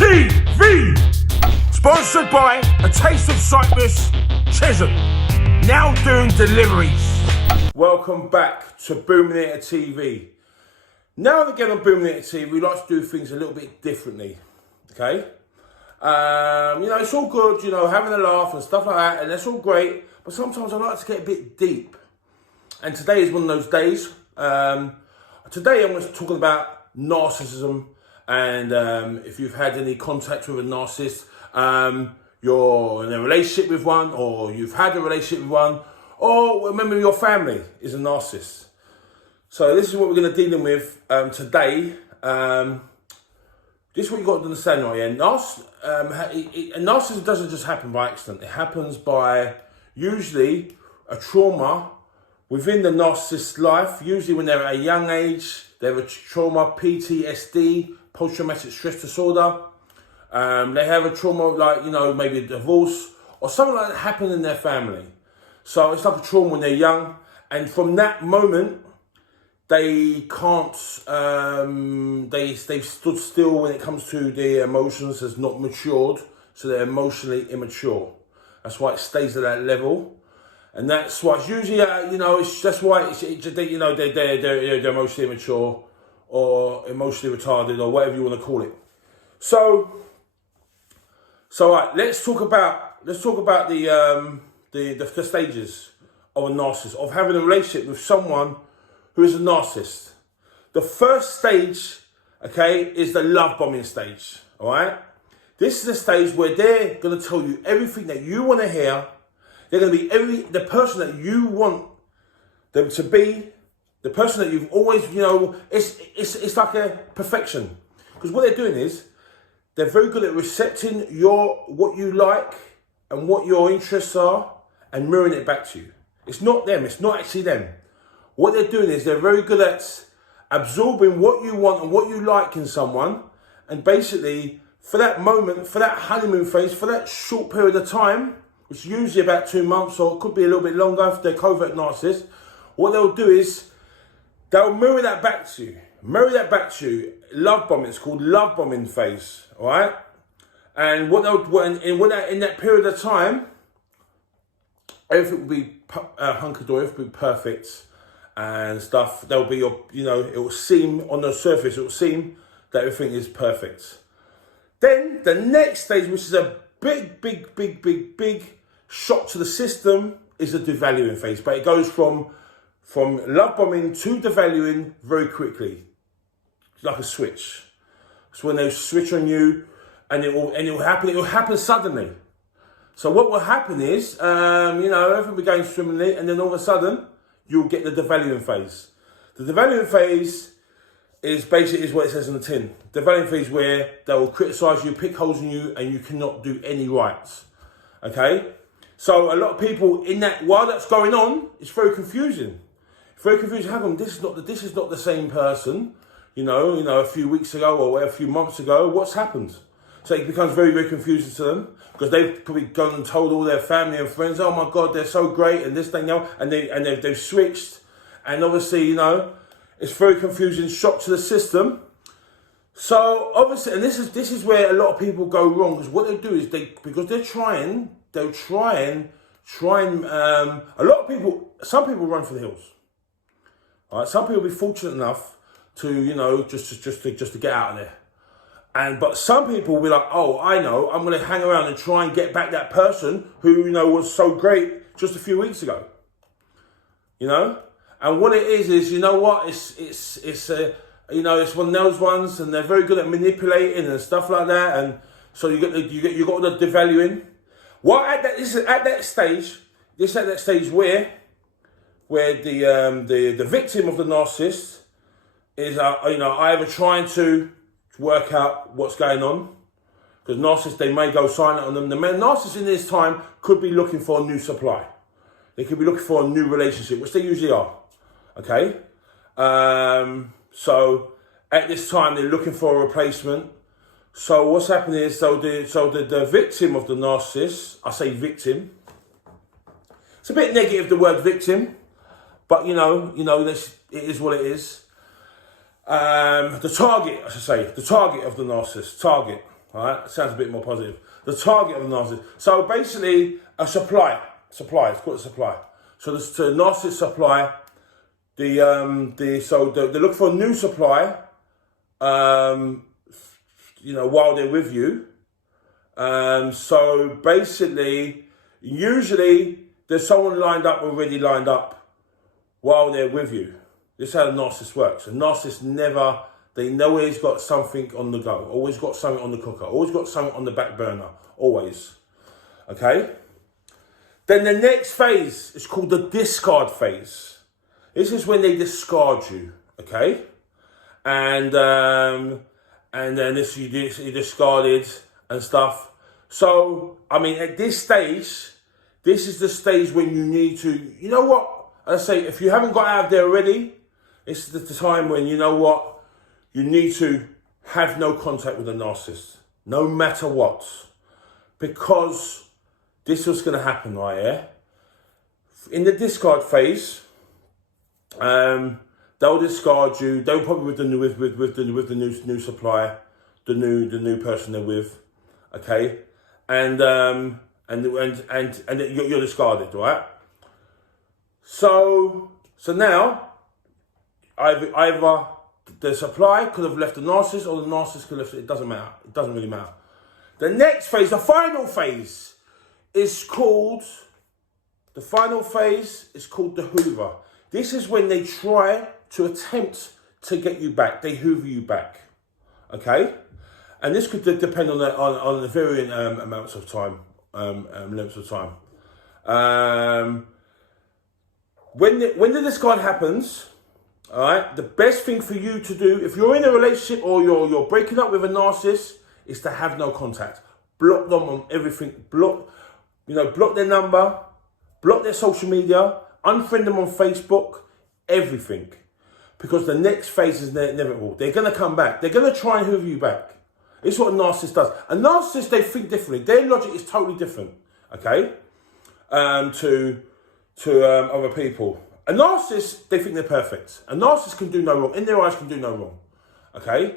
TV. Sponsored by A Taste of Cyprus, Chisholm. Now doing deliveries. Welcome back to Boominator TV. Now and again on Boominator TV, we like to do things a little bit differently. Okay? It's all good, having a laugh and stuff like that, and that's all great. But sometimes I like to get a bit deep. And today is one of those days. Today I'm going to talk about narcissism. And if you've had any contact with a narcissist, you're in a relationship with one, or you've had a relationship with one, or a member of your family is a narcissist. So this is what we're going to deal with today. This is what you've got to understand right here. Narcissism doesn't just happen by accident. It happens by usually a trauma within the narcissist's life. Usually when they're at a young age, they have a trauma, PTSD, post-traumatic stress disorder. They have a trauma like, maybe a divorce or something like that happened in their family. So it's like a trauma when they're young. And from that moment, they can't, they've stood still when it comes to their emotions, has not matured. So they're emotionally immature. That's why it stays at that level. And that's why it's usually, they're emotionally immature or emotionally retarded or whatever you want to call it. So right, let's talk about the stages of a narcissist, of having a relationship with someone who is a narcissist. The first stage, okay, is the love bombing stage. All right, this is the stage where they're going to tell you everything that you want to hear. They're going to be the person that you want them to be, the person that you've always, it's like a perfection. Because what they're doing is, they're very good at recepting what you like and what your interests are and mirroring it back to you. It's not them, it's not actually them. What they're doing is they're very good at absorbing what you want and what you like in someone, and basically, for that moment, for that honeymoon phase, for that short period of time, which is usually about 2 months, or it could be a little bit longer if they're covert narcissists, what they'll do is, they'll mirror that back to you. Love bombing, it's called love bombing phase, all right? And in that period of time, everything will be hunky-dory, everything will be perfect and stuff. There'll be, it will seem on the surface, it will seem that everything is perfect. Then the next stage, which is a big shock to the system, is the devaluing phase. But it goes from love bombing to devaluing very quickly. It's like a switch. It's when they switch on you, and it will happen. It will happen suddenly. So what will happen is, everything will be going swimmingly, and then all of a sudden you'll get the devaluing phase. The devaluing phase is basically what it says in the tin. The devaluing phase where they will criticise you, pick holes in you, and you cannot do any rights. Okay. So a lot of people in that, while that's going on, it's very confusing. Very confusing. How come this is not the same person? A few weeks ago or a few months ago, what's happened? So it becomes very, very confusing to them, because they've probably gone and told all their family and friends, oh my God, they're so great, and this thing now, and they've switched, and obviously, it's very confusing, shock to the system. So obviously, and this is where a lot of people go wrong, because what they do is they'll try and a lot of people, some people run for the hills. All right, some people will be fortunate enough to, just to get out of there. But some people will be like, oh, I know, I'm going to hang around and try and get back that person who, was so great just a few weeks ago. And what it is, it's one of those ones, and they're very good at manipulating and stuff like that. And so you got all the devaluing. Well, at that stage where the victim of the narcissist is either trying to work out what's going on, because narcissists, they may go silent on them. The narcissist in this time could be looking for a new supply. They could be looking for a new relationship, which they usually are. Okay, so at this time they're looking for a replacement. So what's happening is, the victim of the narcissist, I say victim. It's a bit negative, the word victim, but it is what it is. The target of the narcissist, All right, sounds a bit more positive. The target of the narcissist. So basically, a supply. It's called a supply. So the narcissist supply. They look for a new supply. While they're with you. So basically, usually there's someone already lined up while they're with you. This is how the narcissist works. A narcissist they always got something on the go, always got something on the cooker, always got something on the back burner, always. Okay? Then the next phase is called the discard phase. This is when they discard you, okay? And then this you discarded and stuff. So, at this stage, this is the stage when you need to, you know what? I say, if you haven't got out of there already, this is the time when, you know what? You need to have no contact with the narcissist, no matter what. Because this was going to happen right here. In the discard phase, they'll discard you. They'll probably with the new supplier, the new person they're with, okay, and you're discarded, right? So now either the supply could have left the narcissist or the narcissist could have left it. It doesn't matter. It doesn't really matter. The next phase, the final phase, is called the hoover. This is when they try to attempt to get you back. They hoover you back. Okay? And this could depend on the varying amounts of time, lengths of time. When the discard happens, all right, the best thing for you to do, if you're in a relationship or you're breaking up with a narcissist, is to have no contact. Block them on everything. Block their number, block their social media, unfriend them on Facebook, everything. Because the next phase is inevitable. They're going to come back. They're going to try and hoover you back. It's what a narcissist does. A narcissist, they think differently. Their logic is totally different, okay, to other people. A narcissist, they think they're perfect. A narcissist can do no wrong. In their eyes, can do no wrong, okay?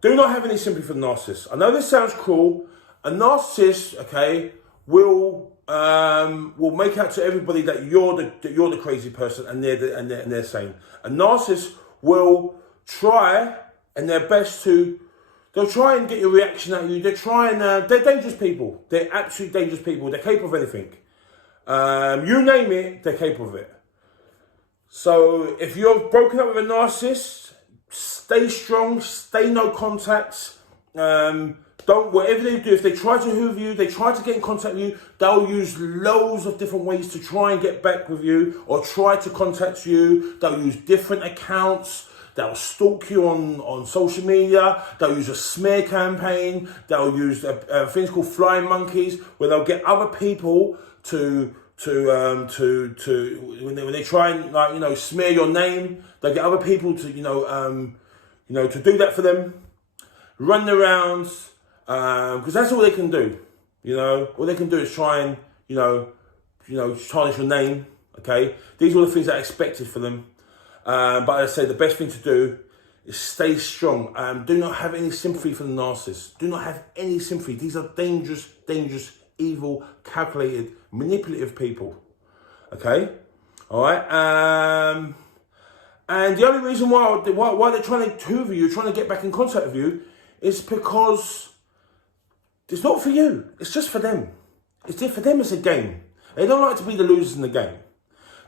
Do not have any sympathy for the narcissist. I know this sounds cruel. A narcissist, okay, will make out to everybody that you're the crazy person, and they're sane. A narcissist will try and their best they'll try and get your reaction at you. They're dangerous people. They're absolute dangerous people. They're capable of anything. You name it, they're capable of it. So if you're broken up with a narcissist, stay strong, stay no contact. Whatever they do, if they try to hoover you, they try to get in contact with you, they'll use loads of different ways to try and get back with you or try to contact you. They'll use different accounts. They'll stalk you on social media. They'll use a smear campaign. They'll use things called flying monkeys, where they'll get other people to when they try and smear your name. They'll get other people to to do that for them. Run their rounds, because that's all they can do. All they can do is try and tarnish your name. Okay, these are all the things that are expected for them. But I say the best thing to do is stay strong. Do not have any sympathy for the narcissist. Do not have any sympathy. These are dangerous, evil, calculated, manipulative people. Okay? All right? And the only reason why they're trying to hoover you, trying to get back in contact with you, is because it's not for you. It's just for them. For them, it's a game. They don't like to be the losers in the game.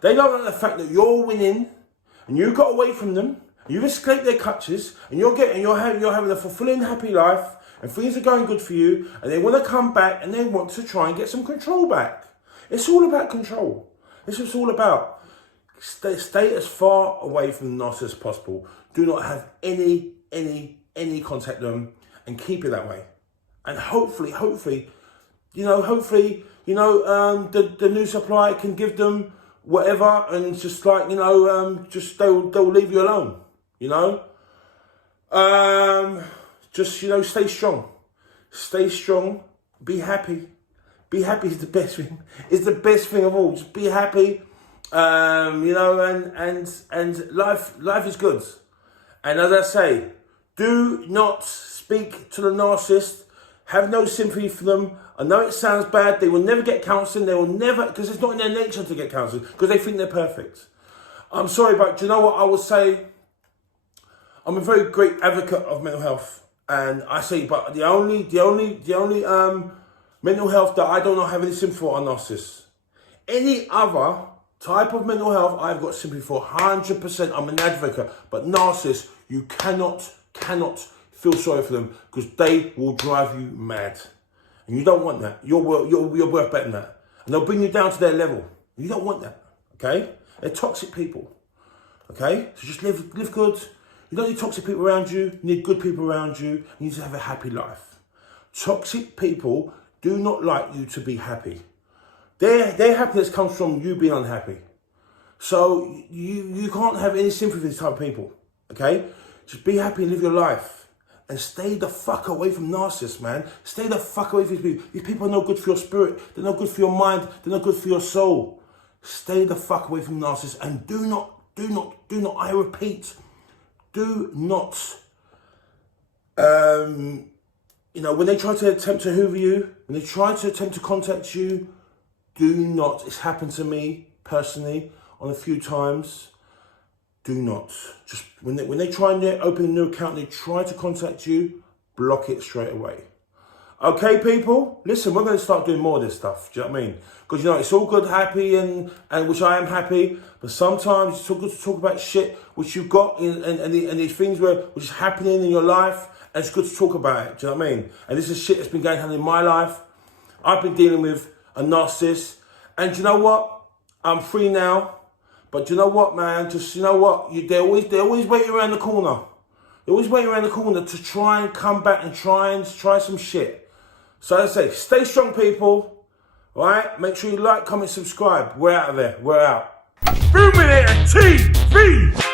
They don't like the fact that you're winning, and you got away from them, you've escaped their clutches, and you're having a fulfilling, happy life, and things are going good for you, and they want to come back, and they want to try and get some control back. It's all about control. This is all about. Stay as far away from the narcissist as possible. Do not have any contact with them, and keep it that way. And hopefully, the new supplier can give them whatever, and just they'll leave you alone. Stay strong. Stay strong. Be happy. Be happy is the best thing. It's the best thing of all. Just be happy. And life is good. And as I say, Do not speak to the narcissist. Have no sympathy for them. I know it sounds bad. They will never get counselling. They will never, because it's not in their nature to get counselling, because they think they're perfect. I'm sorry, but do you know what I would say? I'm a very great advocate of mental health. And I say, but the only mental health that I do not have any sympathy for are narcissists. Any other type of mental health, I've got sympathy for 100%. I'm an advocate. But narcissists, you cannot feel sorry for them, because they will drive you mad. And you don't want that. You're worth better than that. And they'll bring you down to their level. You don't want that, okay? They're toxic people, okay? So just live good. You don't need toxic people around you. You need good people around you. You need to have a happy life. Toxic people do not like you to be happy. Their happiness comes from you being unhappy. So you can't have any sympathy for these type of people, okay? Just be happy and live your life. And stay the fuck away from narcissists, man. Stay the fuck away from these people. These people are no good for your spirit. They're no good for your mind. They're no good for your soul. Stay the fuck away from narcissists. And do not, I repeat, do not, when they try to attempt to hoover you, when they try to attempt to contact you, do not. It's happened to me personally on a few times. Do not. Just when they try and open a new account, they try to contact you, block it straight away. Okay, people? Listen, we're going to start doing more of this stuff. Do you know what I mean? Because, it's all good, happy, and which I am happy. But sometimes it's all good to talk about shit which you've got and these things which is happening in your life. And it's good to talk about it. Do you know what I mean? And this is shit that's been going on in my life. I've been dealing with a narcissist. And do you know what? I'm free now. But you know what, man? Just, they're always waiting around the corner. They're always waiting around the corner to try and come back and try some shit. So as I say, stay strong, people. All right? Make sure you like, comment, subscribe. We're out of there. We're out. Boom in it, TV!